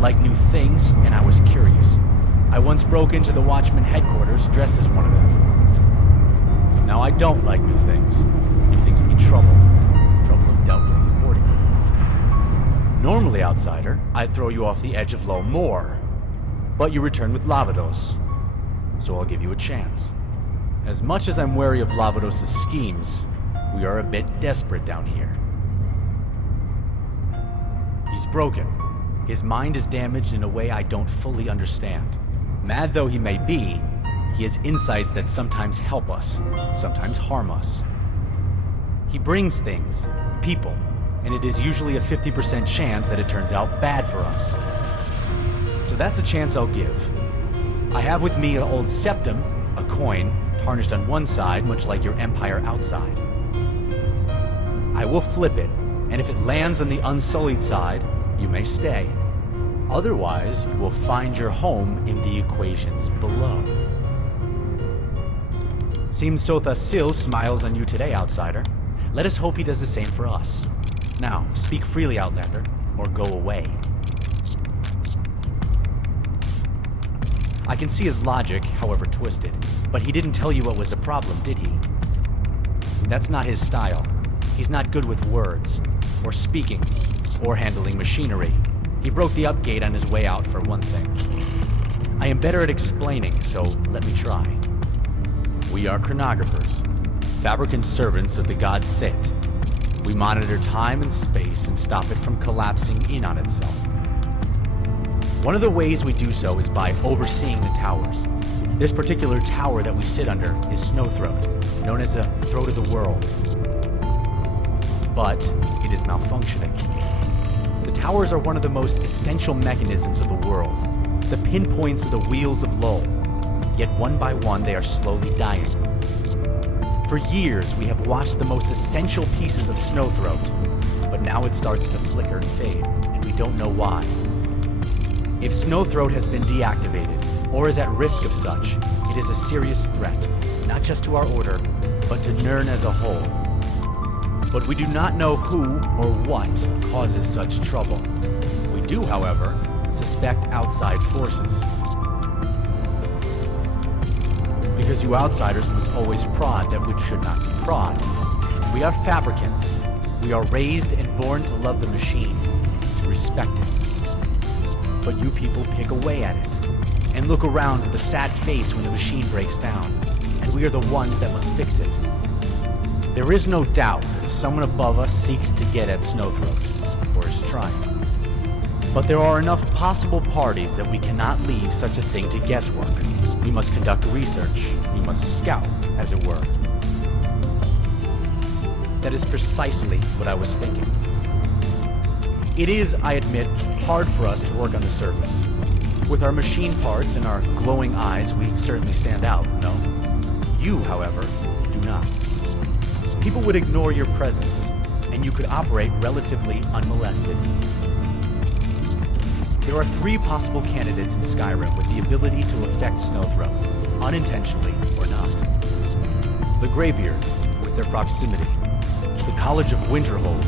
not like new things, and I was curious. I once broke into the Watchman headquarters dressed as one of them. Now I don't like new things. New things mean trouble. Trouble is dealt with accordingly. Normally, outsider, I'd throw you off the edge of Lull-Mor, but you returned with Lavados, so I'll give you a chance. As much as I'm wary of Lavados' schemes, we are a bit desperate down here. He's broken. His mind is damaged in a way I don't fully understand. Mad though he may be, he has insights that sometimes help us, sometimes harm us. He brings things, people, and it is usually a 50% chance that it turns out bad for us. So that's a chance I'll give. I have with me an old septum, a coin, tarnished on one side, much like your empire outside. I will flip it, and if it lands on the unsullied side, you may stay. Otherwise, you will find your home in the equations below. Seems Sotha Sil smiles on you today, outsider. Let us hope he does the same for us. Now, speak freely, Outlander, or go away. I can see his logic, however twisted, but he didn't tell you what was the problem, did he? That's not his style. He's not good with words, or speaking, or handling machinery. He broke the upgate on his way out, for one thing. I am better at explaining, so let me try. We are chronographers, fabricant servants of the god Set. We monitor time and space and stop it from collapsing in on itself. One of the ways we do so is by overseeing the towers. This particular tower that we sit under is Snowthroat, known as the Throat of the World. But it is malfunctioning. The towers are one of the most essential mechanisms of the world, the pinpoints of the Wheels of Lull. Yet one by one they are slowly dying. For years we have watched the most essential pieces of Snowthroat, but now it starts to flicker and fade, and we don't know why. If Snowthroat has been deactivated, or is at risk of such, it is a serious threat, not just to our order, but to Nirn as a whole. But we do not know who or what causes such trouble. We do, however, suspect outside forces. Because you outsiders must always prod that which should not be prod. We are fabricants. We are raised and born to love the machine, to respect it. But you people pick away at it, and look around with a sad face when the machine breaks down, and we are the ones that must fix it. There is no doubt that someone above us seeks to get at Snowthroat, or is trying. But there are enough possible parties that we cannot leave such a thing to guesswork. We must conduct research. We must scout, as it were. That is precisely what I was thinking. It is, I admit, hard for us to work on the surface. With our machine parts and our glowing eyes, we certainly stand out, no? You, however, do not. People would ignore your presence, and you could operate relatively unmolested. There are 3 possible candidates in Skyrim with the ability to affect Snowthroat, unintentionally or not. The Greybeards, with their proximity. The College of Winterhold,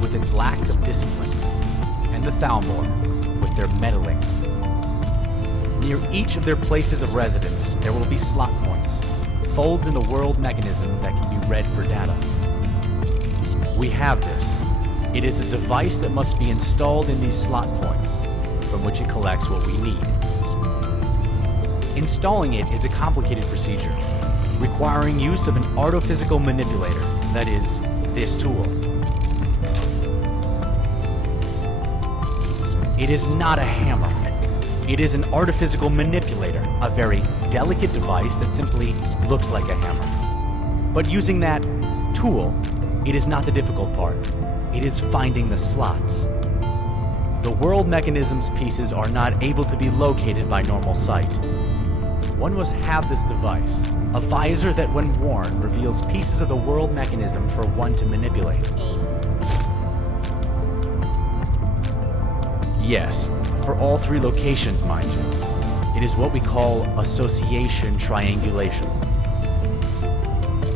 with its lack of discipline. And the Thalmor, with their meddling. Near each of their places of residence, there will be slot points, folds in the world mechanism that can be read for data. We have this. It is a device that must be installed in these slot points, from which it collects what we need. Installing it is a complicated procedure, requiring use of an artophysical manipulator, that is, this tool. It is not a hammer. It is an artophysical manipulator, a very delicate device that simply looks like a hammer. But using that tool, it is not the difficult part. It is finding the slots. The world mechanism's pieces are not able to be located by normal sight. One must have this device, a visor that when worn reveals pieces of the world mechanism for one to manipulate. Yes, for all 3 locations, mind you. It is what we call association triangulation.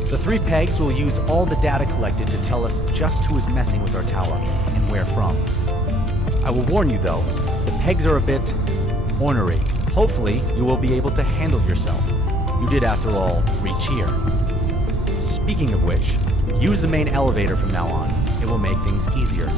The 3 pegs will use all the data collected to tell us just who is messing with our tower and where from. I will warn you though, the pegs are a bit ornery. Hopefully, you will be able to handle yourself. You did, after all, reach here. Speaking of which, use the main elevator from now on. It will make things easier.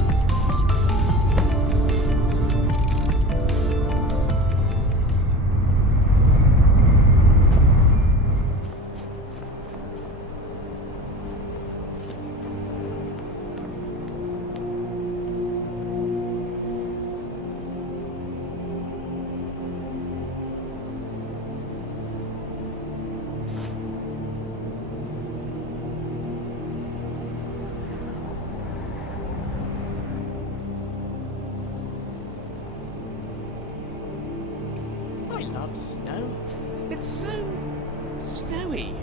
I love snow. It's so snowy.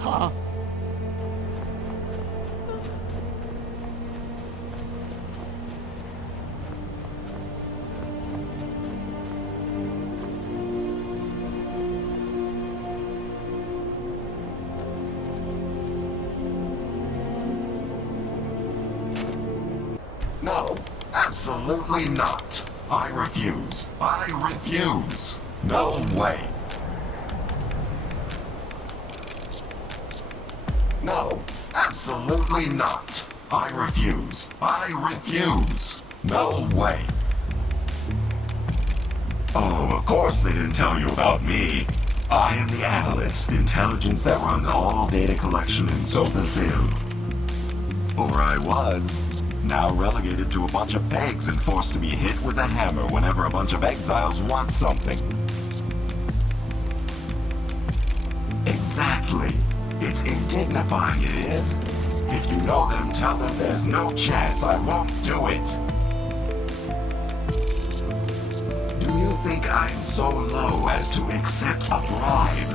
Huh? No, absolutely not. I refuse. I refuse. No way. No, absolutely not. I refuse. I refuse. No way. Oh, of course they didn't tell you about me. I am the analyst, intelligence that runs all data collection in Sotha Sil. Or I was. Now relegated to a bunch of pegs and forced to be hit with a hammer whenever a bunch of exiles want something. Exactly. It's indignifying, it is. If you know them, tell them there's no chance I won't do it. Do you think I'm so low as to accept a bribe?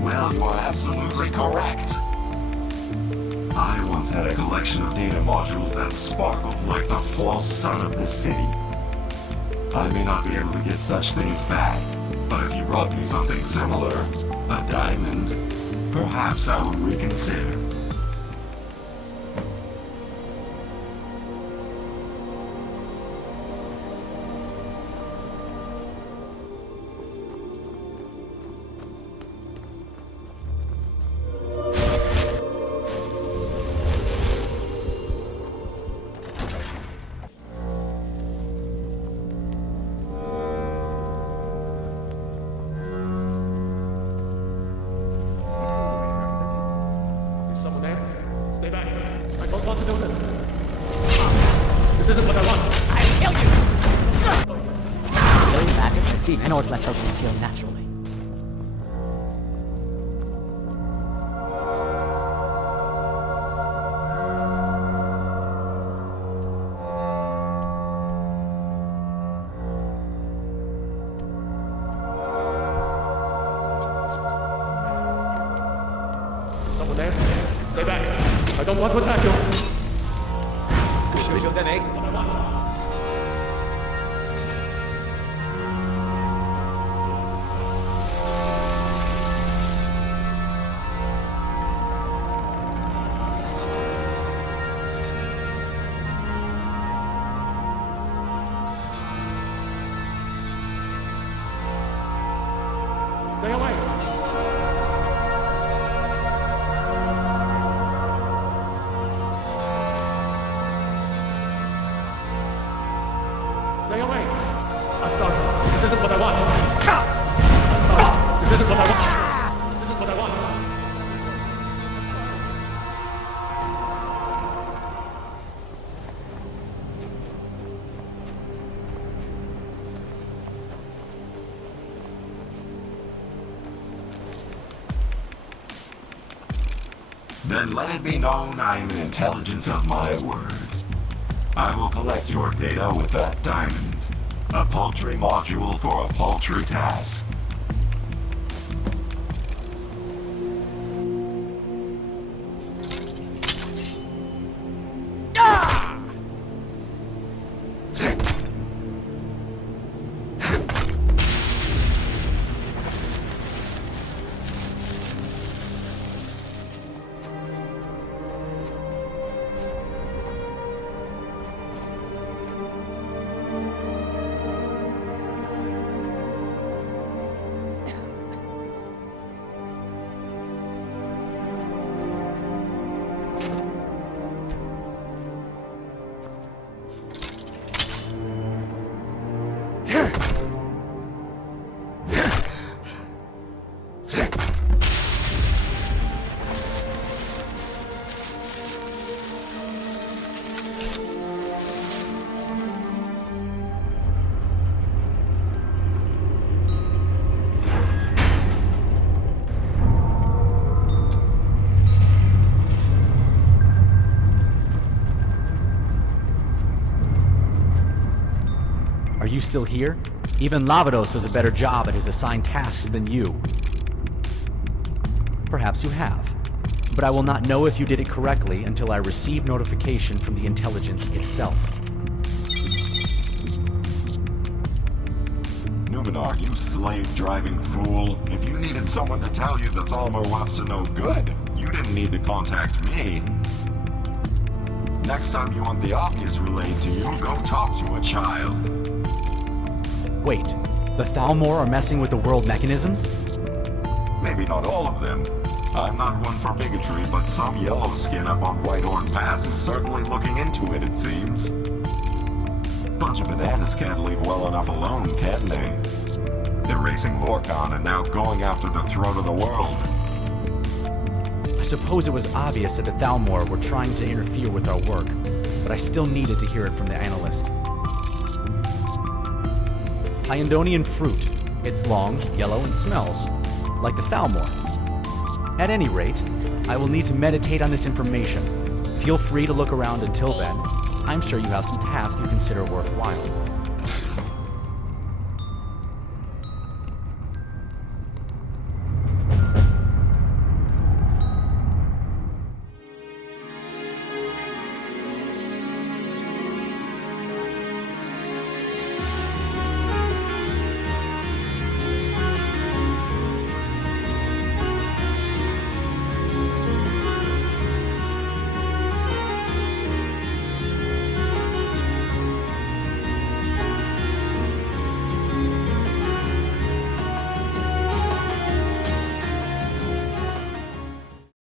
Well, you're absolutely correct. I once had a collection of data modules that sparkled like the false sun of this city. I may not be able to get such things back, but if you brought me something similar, a diamond, perhaps I would reconsider. Someone there? Stay back. I don't want to do this. This isn't what I want. I'll kill you! Going back at the team in order to let her heal naturally. Someone there? Stay back. I don't want to attack you. This isn't what I want. Stay away. Stay away. I'm sorry. This isn't what I want. I'm sorry. This isn't what I want. This isn't what I want. Then let it be known I am an intelligence of my word. I will collect your data with that diamond. A paltry module for a paltry task. Are you still here? Even Lavados does a better job at his assigned tasks than you. Perhaps you have, but I will not know if you did it correctly until I receive notification from the intelligence itself. Numenor, you slave-driving fool. If you needed someone to tell you the Lull-Mor waps are no good, you didn't need to contact me. Next time you want the obvious relayed to you, go talk to a child. Wait, the Thalmor are messing with the world mechanisms? Maybe not all of them. I'm not one for bigotry, but some yellow skin up on Whitehorn Pass is certainly looking into it, it seems. Bunch of bananas can't leave well enough alone, can they? They're racing Lorcan and now going after the throne of the world. I suppose it was obvious that the Thalmor were trying to interfere with our work, but I still needed to hear it from the analyst. Hyandonian fruit. It's long, yellow, and smells like the Thalmor. At any rate, I will need to meditate on this information. Feel free to look around until then. I'm sure you have some tasks you consider worthwhile.